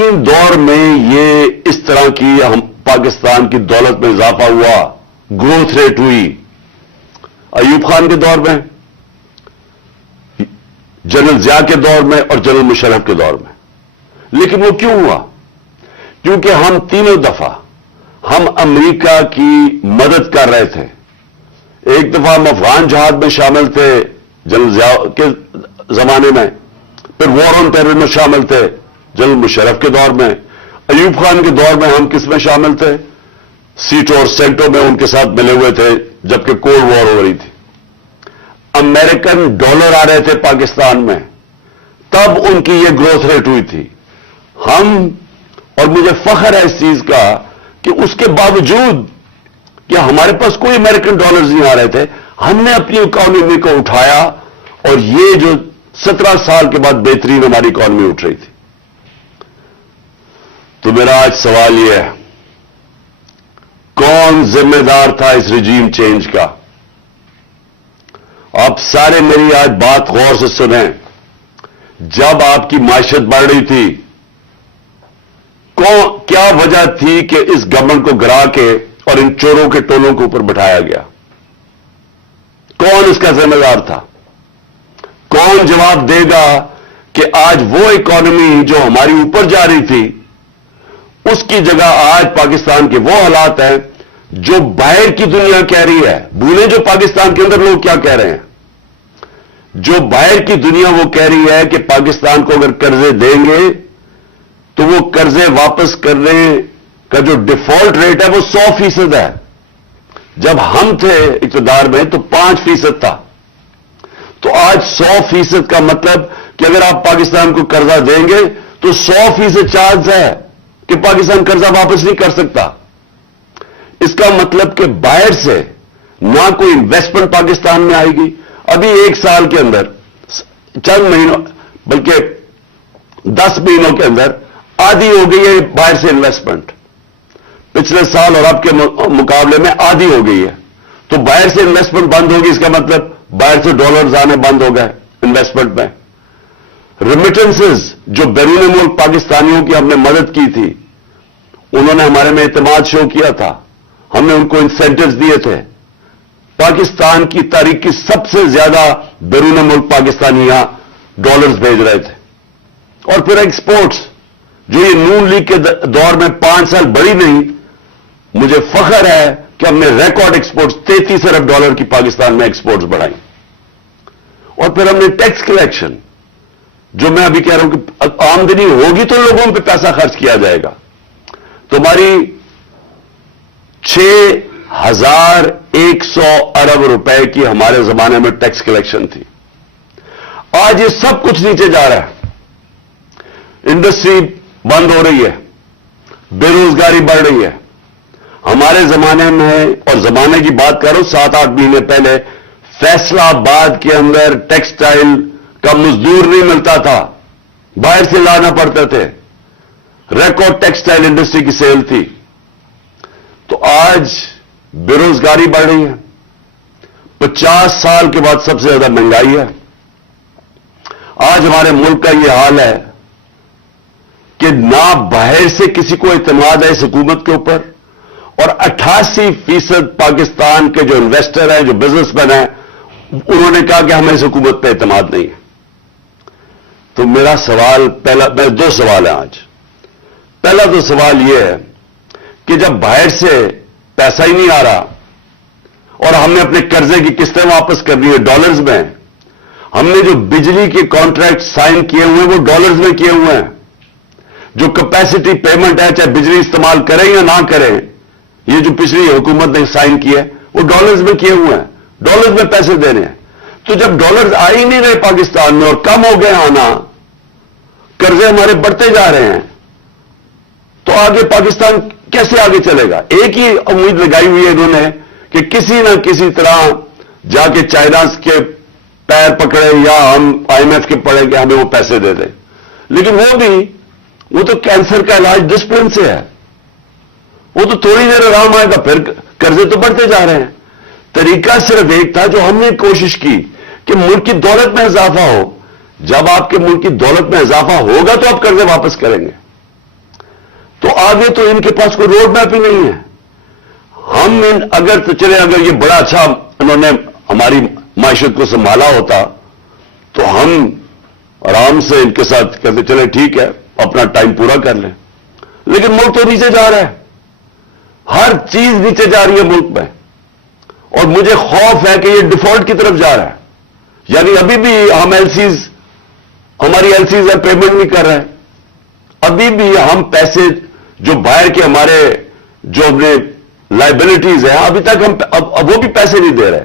3 دور میں یہ اس طرح کی ہم پاکستان کی دولت میں اضافہ ہوا، گروتھ ریٹ ہوئی۔ ایوب خان کے دور میں، جنرل ضیاء کے دور میں اور جنرل مشرف کے دور میں۔ لیکن وہ کیوں ہوا؟ کیونکہ ہم تینوں دفعہ ہم امریکہ کی مدد کر رہے تھے۔ ایک دفعہ ہم افغان جہاد میں شامل تھے جنرل ضیاء کے زمانے میں، پھر وار آن ٹیرر میں شامل تھے جنرل مشرف کے دور میں۔ ایوب خان کے دور میں ہم کس میں شامل تھے؟ سیٹوں اور سینٹوں میں ان کے ساتھ ملے ہوئے تھے جبکہ کولڈ وار ہو رہی تھی۔ امریکن ڈالر آ رہے تھے پاکستان میں، تب ان کی یہ گروتھ ریٹ ہوئی تھی۔ ہم، اور مجھے فخر ہے اس چیز کا کہ اس کے باوجود کہ ہمارے پاس کوئی امریکن ڈالرز نہیں آ رہے تھے، ہم نے اپنی اکانومی کو اٹھایا، اور یہ جو 17 سال کے بعد بہترین ہماری اکانومی اٹھ رہی تھی۔ تو میرا آج سوال یہ ہے، کون ذمہ دار تھا اس رجیم چینج کا؟ آپ سارے میری آج بات غور سے سنیں۔ جب آپ کی معیشت بڑھ رہی تھی، کیا وجہ تھی کہ اس گورنمنٹ کو گرا کے اور ان چوروں کے ٹولوں کے اوپر بٹھایا گیا؟ کون اس کا ذمہ دار تھا؟ کون جواب دے گا کہ آج وہ اکانومی جو ہماری اوپر جا رہی تھی، اس کی جگہ آج پاکستان کے وہ حالات ہیں جو باہر کی دنیا کہہ رہی ہے؟ بھولیں جو پاکستان کے اندر لوگ کیا کہہ رہے ہیں۔ جو باہر کی دنیا وہ کہہ رہی ہے کہ پاکستان کو اگر قرضے دیں گے تو وہ قرضے واپس کرنے کا جو ڈیفالٹ ریٹ ہے وہ 100% ہے۔ جب ہم تھے اقتدار میں تو 5% تھا، تو آج 100% کا مطلب کہ اگر آپ پاکستان کو قرضہ دیں گے تو 100% چانس ہے کہ پاکستان قرضہ واپس نہیں کر سکتا۔ اس کا مطلب کہ باہر سے نہ کوئی انویسٹمنٹ پاکستان میں آئے گی۔ ابھی 1 سال کے اندر، چند مہینوں بلکہ 10 مہینوں کے اندر آدھی ہو گئی ہے باہر سے انویسٹمنٹ، پچھلے سال اور اب کے مقابلے میں آدھی ہو گئی ہے۔ تو باہر سے انویسٹمنٹ بند ہوگی، اس کا مطلب باہر سے ڈالرز آنے بند ہو گئے انویسٹمنٹ میں۔ ریمیٹنسز جو بیرون ملک پاکستانیوں کی ہم نے مدد کی تھی، انہوں نے ہمارے میں اعتماد شو کیا تھا، ہم نے ان کو انسینٹوز دیے تھے۔ پاکستان کی تاریخ کی سب سے زیادہ بیرون ملک پاکستانیاں ڈالرز بھیج رہے تھے۔ اور پھر ایکسپورٹس جو یہ نون لیگ کے دور میں 5 سال بڑھی نہیں، مجھے فخر ہے کہ ہم نے ریکارڈ ایکسپورٹس $33 ارب کی پاکستان میں ایکسپورٹس بڑھائی۔ اور پھر ہم نے ٹیکس کلیکشن، جو میں ابھی کہہ رہا ہوں کہ آمدنی ہوگی تو لوگوں پہ پیسہ خرچ کیا جائے گا۔ تو ہماری 6100 ارب روپے کی ہمارے زمانے میں ٹیکس کلیکشن تھی۔ آج یہ سب کچھ نیچے جا رہا ہے، انڈسٹری بند ہو رہی ہے، بے روزگاری بڑھ رہی ہے۔ ہمارے زمانے میں، اور زمانے کی بات کرو 7-8 مہینے پہلے، فیصلہ آباد کے اندر ٹیکسٹائل کا مزدور نہیں ملتا تھا، باہر سے لانا پڑتے تھے۔ ریکارڈ ٹیکسٹائل انڈسٹری کی سیل تھی۔ تو آج بے روزگاری بڑھ رہی ہے، 50 سال کے بعد سب سے زیادہ مہنگائی ہے۔ آج ہمارے ملک کا یہ حال ہے کہ نہ باہر سے کسی کو اعتماد ہے اس حکومت کے اوپر، اور 88% پاکستان کے جو انویسٹر ہیں، جو بزنس مین ہیں، انہوں نے کہا کہ ہمیں اس حکومت پہ اعتماد نہیں ہے۔ تو میرا سوال میں 2 سوال ہیں آج۔ پہلا تو سوال یہ ہے کہ جب باہر سے پیسہ ہی نہیں آ رہا اور ہم نے اپنے قرضے کی قسطیں واپس کرنی ہے ڈالرز میں، ہم نے جو بجلی کے کانٹریکٹ سائن کیے ہوئے ہیں وہ ڈالرز میں کیے ہوئے ہیں، جو کیپیسٹی پیمنٹ ہے چاہے بجلی استعمال کریں یا نہ کریں، یہ جو پچھلی حکومت نے سائن کیا ہے وہ ڈالرز میں کیے ہوئے ہیں، ڈالرز میں پیسے دینے ہیں۔ تو جب ڈالرز آ ہی نہیں رہے پاکستان میں اور کم ہو گئے آنا، قرضے ہمارے بڑھتے جا رہے ہیں، تو آگے پاکستان کیسے آگے چلے گا؟ ایک ہی امید لگائی ہوئی ہے انہوں نے کہ کسی نہ کسی طرح جا کے چائنا کے پیر پکڑے یا ہم IMF کے پڑے کہ ہمیں وہ پیسے دے دیں۔ لیکن وہ تو کینسر کا علاج ڈسپلن سے ہے، وہ تو تھوڑی دیر آرام آئے گا، پھر قرضے تو بڑھتے جا رہے ہیں۔ طریقہ صرف ایک تھا جو ہم نے کوشش کی کہ ملک کی دولت میں اضافہ ہو۔ جب آپ کے ملک کی دولت میں اضافہ ہوگا تو آپ قرضے واپس کریں گے۔ تو آگے تو ان کے پاس کوئی روڈ میپ ہی نہیں ہے. ہم اگر تو چلے اگر یہ بڑا اچھا انہوں نے ہماری معیشت کو سنبھالا ہوتا تو ہم آرام سے ان کے ساتھ کہتے چلے ٹھیک ہے اپنا ٹائم پورا کر لیں. لیکن ملک تو نیچے جا رہا ہے, ہر چیز نیچے جا رہی ہے ملک میں, اور مجھے خوف ہے کہ یہ ڈیفالٹ کی طرف جا رہا ہے. یعنی ابھی بھی ہم ہماری ایلسیز پیمنٹ نہیں کر رہے ہیں, ابھی بھی ہم پیسے جو باہر کے ہمارے جو اپنے لائبلٹیز ہیں ابھی تک ہم اب وہ بھی پیسے نہیں دے رہے.